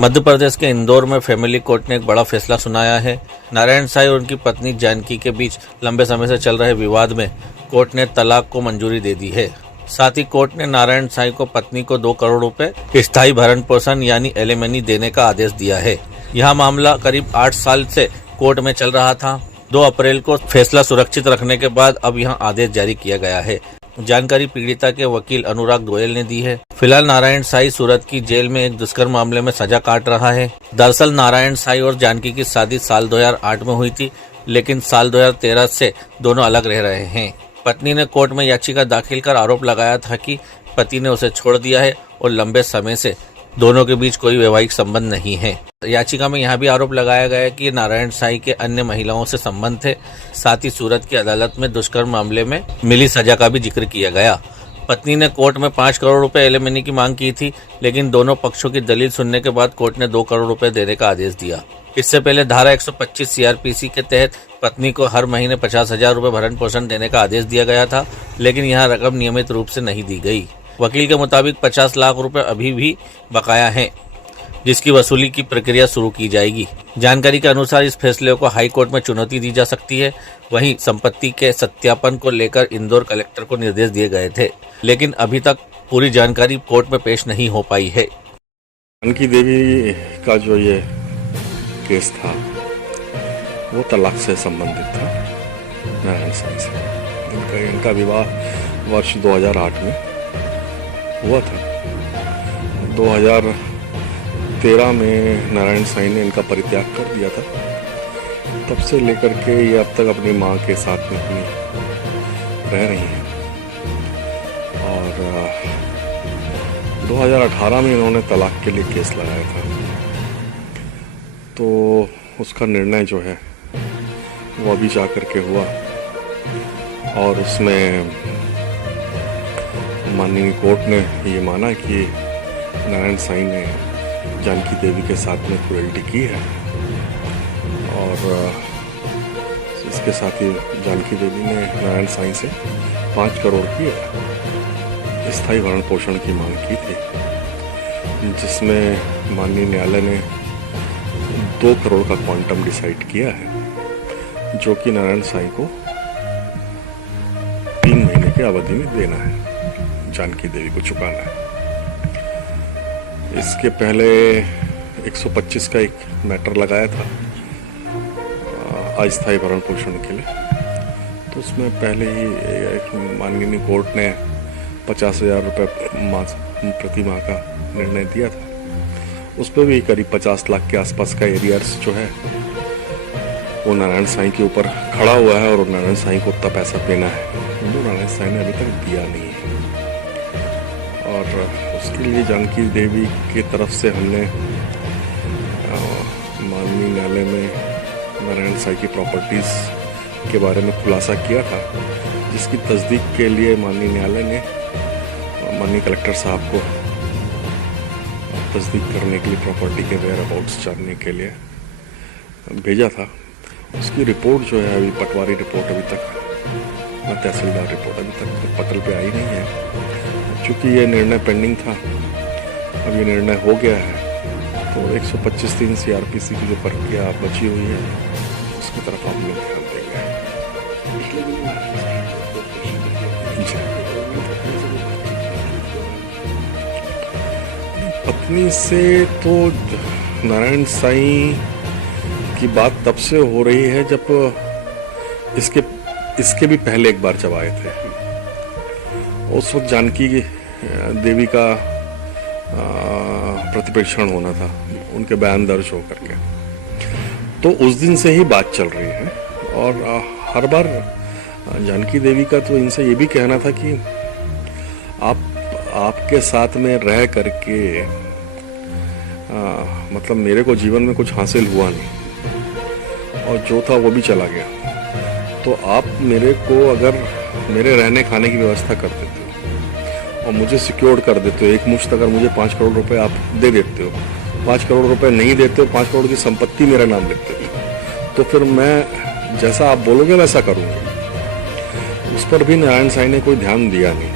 मध्य प्रदेश के इंदौर में family court ने एक बड़ा फैसला सुनाया है। नारायण साईं और उनकी पत्नी जानकी के बीच लंबे समय से चल रहे विवाद में कोर्ट ने तलाक को मंजूरी दे दी है। साथ ही कोर्ट ने नारायण साईं को पत्नी को 2 करोड़ रुपए स्थायी भरण पोषण यानी एलिमनी देने का आदेश दिया है। यह मामला करीब 8 साल से कोर्ट में चल रहा था। 2 अप्रैल को फैसला सुरक्षित रखने के बाद अब यह आदेश जारी किया गया है। जानकारी पीड़िता के वकील अनुराग गोयल ने दी है। फिलहाल नारायण साईं सूरत की जेल में एक दुष्कर्म मामले में सजा काट रहा है। दरअसल नारायण साईं और जानकी की शादी साल 2008 में हुई थी, लेकिन साल 2013 से दोनों अलग रह रहे हैं। पत्नी ने कोर्ट में याचिका दाखिल कर आरोप लगाया था कि पति ने उसे छोड़ दिया है और लंबे समय से दोनों के बीच कोई वैवाहिक संबंध नहीं है। याचिका में यह भी आरोप लगाया गया है कि नारायण साईं के अन्य महिलाओं से संबंध थे। साथ ही सूरत की अदालत में दुष्कर्म मामले में मिली सजा का भी जिक्र किया गया। पत्नी ने कोर्ट में 5 करोड़ रुपए एलिमनी की मांग की थी, लेकिन दोनों पक्षों की दलील सुनने के बाद कोर्ट ने 2 करोड़ रुपए देने का आदेश दिया। इससे पहले धारा 125 सीआरपीसी के तहत पत्नी को हर महीने 50,000 रुपए भरण पोषण देने का आदेश दिया गया था, लेकिन यह रकम नियमित रूप से नहीं दी गई। वकील के मुताबिक 50 लाख रुपए अभी भी बकाया है, जिसकी वसूली की प्रक्रिया शुरू की जाएगी। जानकारी के अनुसार इस फैसले को हाई कोर्ट में चुनौती दी जा सकती है। वहीं संपत्ति के सत्यापन को लेकर इंदौर कलेक्टर को निर्देश दिए गए थे, लेकिन अभी तक पूरी जानकारी कोर्ट में पेश नहीं हो पाई है। जानकी देवी का जो ये केस था वो तलाक से संबंधित था। नारायण साईं से इनका विवाह वर्ष 2008 में हुआ था। 2013 में नारायण साईं ने इनका परित्याग कर दिया था। तब से लेकर के ये अब तक अपनी माँ के साथ में ही रह रही हैं। और 2018 में इन्होंने तलाक के लिए केस लगाया था, तो उसका निर्णय जो है वो अभी जा कर के हुआ और उसमें माननीय कोर्ट ने ये माना कि नारायण साईं ने जानकी देवी के साथ में क्रूएल्टी की है और इसके साथ ही जानकी देवी ने नारायण साईं से 5 करोड़ की स्थायी भरण पोषण की मांग की थी, जिसमें माननीय न्यायालय ने 2 करोड़ का क्वांटम डिसाइड किया है, जो कि नारायण साईं को 3 महीने की अवधि में देना है, जानकी देवी को चुकाना है। इसके पहले 125 का एक मैटर लगाया था अस्थायी भरण पोषण के लिए, तो उसमें पहले ही माननीय कोर्ट ने 50,000 रुपये प्रति माह का निर्णय दिया था। उस पर भी करीब 50 लाख के आसपास का एरियर्स जो है वो नारायण साईं के ऊपर खड़ा हुआ है और नारायण साईं को उतना पैसा देना है, जो नारायण साईं ने अभी तक दिया नहीं है। और उसके लिए जानकी देवी की तरफ से हमने माननीय न्यायालय में नारायण साईं की प्रॉपर्टीज़ के बारे में खुलासा किया था, जिसकी तस्दीक के लिए माननीय न्यायालय ने माननीय कलेक्टर साहब को तस्दीक करने के लिए प्रॉपर्टी के वेयर अबाउट्स जानने के लिए भेजा था। उसकी रिपोर्ट जो है अभी पटवारी रिपोर्ट अभी तक, तहसीलदार रिपोर्ट अभी तक पटल पे आई नहीं है। चूँकि ये निर्णय पेंडिंग था, अब ये निर्णय हो गया है, तो 125(3) सीआरपीसी की जो प्रक्रिया बची हुई है उसकी तरफ हम लोग ध्यान देंगे। पत्नी से तो नारायण साईं की बात तब से हो रही है जब इसके भी पहले एक बार जब आए थे। उस वक्त जानकी देवी का प्रतिप्रेक्षण होना था, उनके बयान दर्ज हो करके, तो उस दिन से ही बात चल रही है। और हर बार जानकी देवी का तो इनसे ये भी कहना था कि आपके साथ में रह करके मतलब मेरे को जीवन में कुछ हासिल हुआ नहीं और जो था वो भी चला गया, तो आप मेरे को अगर मेरे रहने खाने की व्यवस्था कर देते हो और मुझे सिक्योर कर देते हो, एक मुश्त अगर मुझे 5 करोड़ रुपए आप दे देते हो, 5 करोड़ रुपए नहीं देते हो, 5 करोड़ की संपत्ति मेरा नाम लिखते हो, तो फिर मैं जैसा आप बोलोगे वैसा करूँगा। उस पर भी नारायण साईं ने कोई ध्यान दिया नहीं।